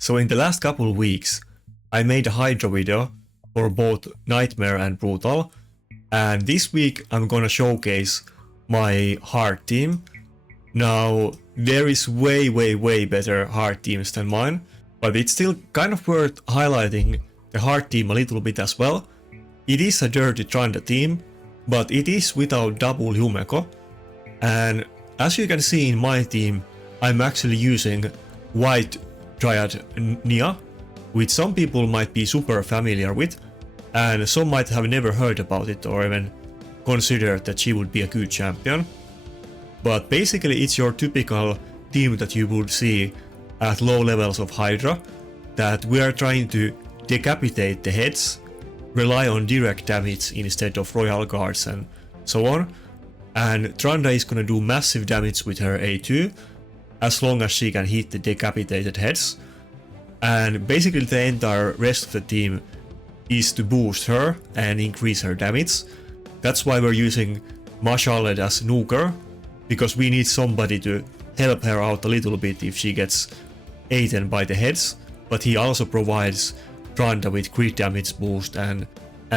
So in the last couple of weeks, I made a Hydra video for both Nightmare and Brutal, and this week I'm gonna showcase my hard team. Now, there is way better hard teams than mine, but it's still kind of worth highlighting the hard team a little bit as well. It is a dirty Trunda team, but it is without double Yumeko, and as you can see in my team, I'm actually using white Dryad Nia, which some people might be super familiar with, and some might have never heard about it or even considered that she would be a good champion. But basically it's your typical team that you would see at low levels of Hydra, that we are trying to decapitate the heads, rely on direct damage instead of royal guards and so on, and Trunda is gonna do massive damage with her A2 as long as she can hit the decapitated heads, and basically the entire rest of the team is to boost her and increase her damage. That's why we're using Mashaled as nuker, because we need somebody to help her out a little bit if she gets eaten by the heads, but he also provides Trunda with crit damage boost and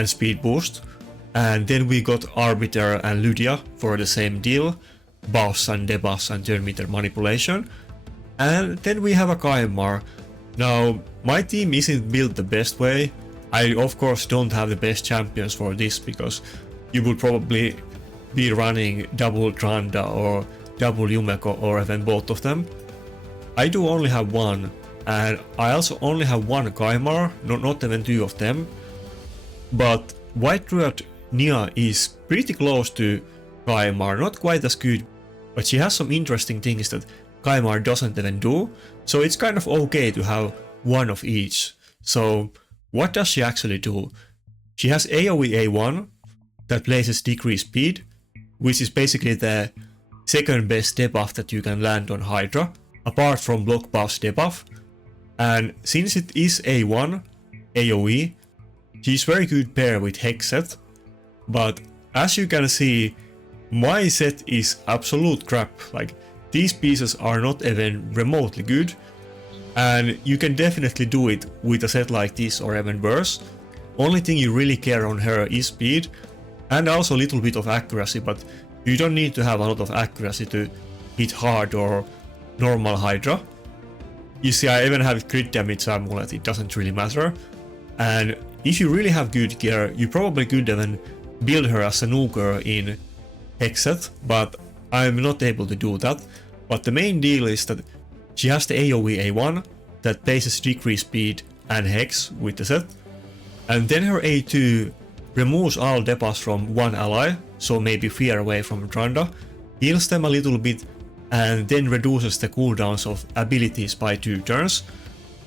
speed boost. And then we got Arbiter and Lydia for the same deal, buffs and debuffs and turn meter manipulation. And then we have a Kaimar. Now, my team isn't built the best way. I of course don't have the best champions for this, because you would probably be running double Trunda or double Yumeko or even both of them. I do only have one, and I also only have one Kaimar, not even two of them. But White Dryad Nia is pretty close to Kaimar, not quite as good, but she has some interesting things that Kaimar doesn't even do, so it's kind of okay to have one of each. So what does she actually do? She has AoE A1 that places decreased speed, which is basically the second best debuff that you can land on Hydra, apart from block buff's debuff. And since it is A1 AoE, she's very good pair with Hex set, but as you can see, my set is absolute crap. Like, these pieces are not even remotely good, and you can definitely do it with a set like this or even worse. Only thing you really care on her is speed and also a little bit of accuracy, but you don't need to have a lot of accuracy to hit hard or normal Hydra. You see, I even have crit damage amulet, it doesn't really matter. And if you really have good gear, you probably could even build her as a nuker in Hex set, but I'm not able to do that. But the main deal is that she has the AoE A1 that places decreased speed and Hex with the set, and then her A2 removes all debuffs from one ally, so maybe Fear away from Trunda, heals them a little bit, and then reduces the cooldowns of abilities by 2 turns.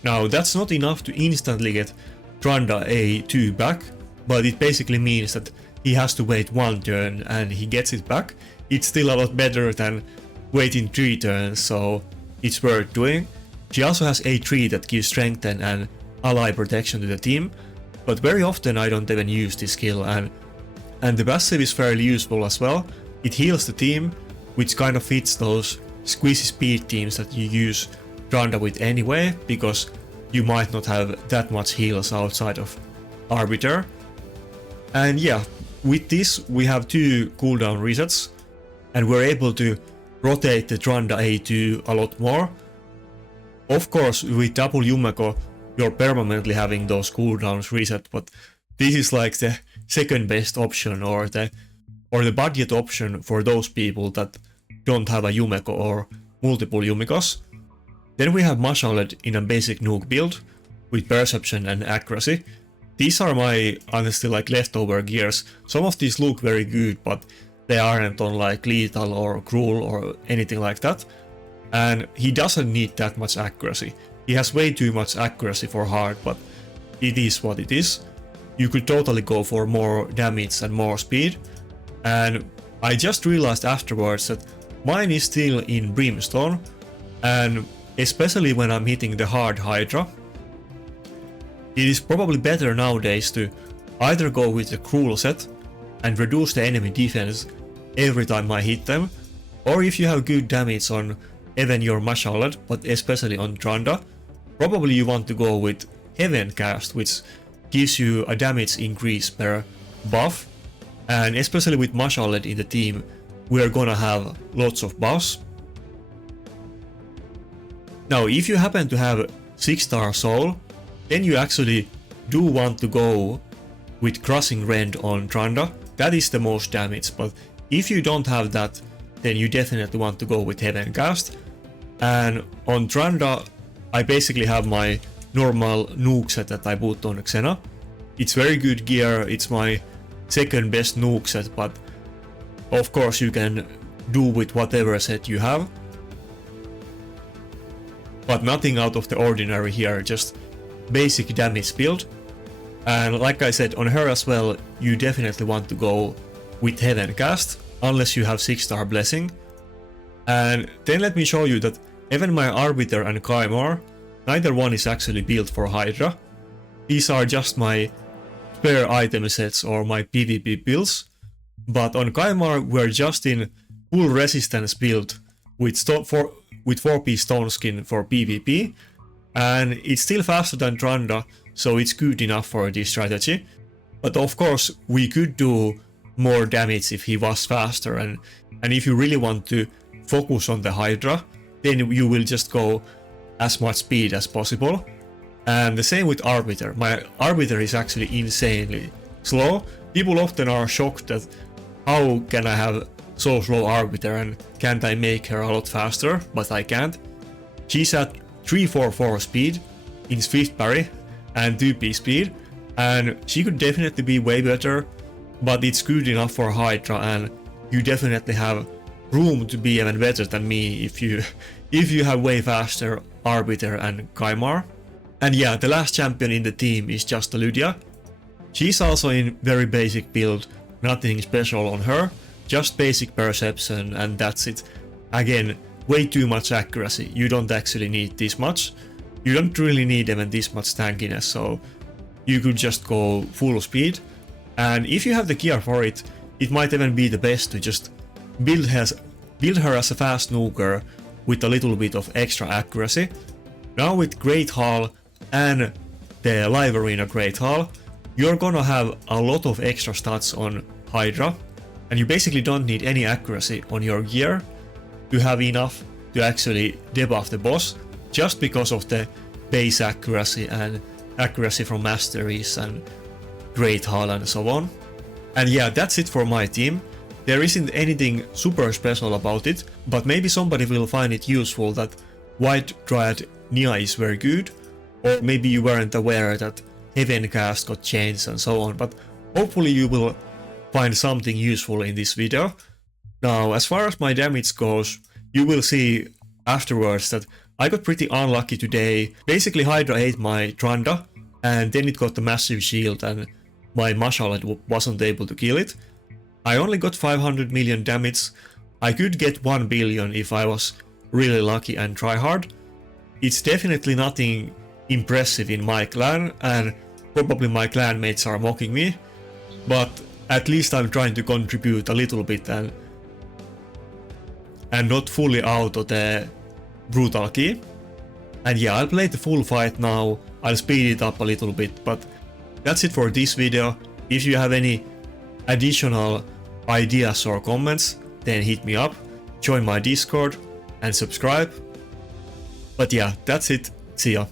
Now, that's not enough to instantly get Trunda A2 back, but it basically means that he has to wait 1 turn and he gets it back. It's still a lot better than waiting 3 turns, so it's worth doing. She also has A3 that gives strength and ally protection to the team, but very often I don't even use this skill, and the passive is fairly useful as well. It heals the team, which kind of fits those squeezy speed teams that you use Trunda with anyway, because you might not have that much heals outside of Arbiter. And yeah, with this we have 2 cooldown resets, and we're able to rotate the Trunda A2 a lot more. Of course, with double Yumeko, you're permanently having those cooldowns reset, but this is like the second best option, or the budget option for those people that don't have a Yumeko or multiple Yumekos. Then we have Mashaled in a basic nuke build with perception and accuracy. These are my honestly like leftover gears. Some of these look very good, but they aren't on like lethal or cruel or anything like that. And he doesn't need that much accuracy. He has way too much accuracy for hard, but it is what it is. You could totally go for more damage and more speed. And I just realized afterwards that mine is still in Brimstone, and especially when I'm hitting the hard Hydra, it is probably better nowadays to either go with the cruel set and reduce the enemy defense every time I hit them, or if you have good damage on even your Mashaled, but especially on Trunda, probably you want to go with Heaven Cast, which gives you a damage increase per buff, and especially with Mashaled in the team, we're gonna have lots of buffs. Now if you happen to have 6-star soul, then you actually do want to go with Crushing Rend on Trunda. That is the most damage, but if you don't have that, then you definitely want to go with Heaven Cast. And on Trunda, I basically have my normal nuke set that I put on Xena. It's very good gear, it's my second best nuke set, but of course you can do with whatever set you have. But nothing out of the ordinary here, just basic damage build. And like I said, on her as well, you definitely want to go with Heaven Cast, unless you have 6-star Blessing. And then let me show you that even my Arbiter and Kaimar, neither one is actually built for Hydra. These are just my spare item sets or my PvP builds. But on Kaimar we're just in full resistance build with 4P stone skin for PvP. And it's still faster than Trunda, so it's good enough for this strategy. But of course we could do more damage if he was faster, and if you really want to focus on the Hydra, then you will just go as much speed as possible. And the same with Arbiter. My Arbiter is actually insanely slow. People often are shocked that how can I have so slow Arbiter and can't I make her a lot faster, but I can't. She's at 344 speed in Swift Parry and 2P speed, and she could definitely be way better, but it's good enough for Hydra, and you definitely have room to be even better than me if you have way faster Arbiter and Kaimar. And yeah, the last champion in the team is just Lydia. She's also in very basic build, nothing special on her, just basic perception and that's it. Again, way too much accuracy, you don't actually need this much. You don't really need even this much tankiness, so you could just go full speed. And if you have the gear for it, it might even be the best to just build her as a fast nuker with a little bit of extra accuracy. Now with Great Hall and the Live Arena Great Hall, you're gonna have a lot of extra stats on Hydra, and you basically don't need any accuracy on your gear to have enough to actually debuff the boss, just because of the base accuracy and accuracy from masteries and Great Hall and so on. And yeah, that's it for my team. There isn't anything super special about it, but maybe somebody will find it useful that White Dryad Nia is very good, or maybe you weren't aware that Heaven Cast got changed and so on, but hopefully you will find something useful in this video. Now, as far as my damage goes, you will see afterwards that I got pretty unlucky today. Basically Hydra ate my Trunda, and then it got a massive shield and my Mashaled wasn't able to kill it. I only got 500 million damage. I could get 1 billion if I was really lucky and try hard. It's definitely nothing impressive in my clan, and probably my clanmates are mocking me, but at least I'm trying to contribute a little bit and not fully out of the brutal key. And yeah, I'll play the full fight now, I'll speed it up a little bit, but that's it for this video. If you have any additional ideas or comments, then hit me up, join my Discord and subscribe. But yeah, that's it, see ya.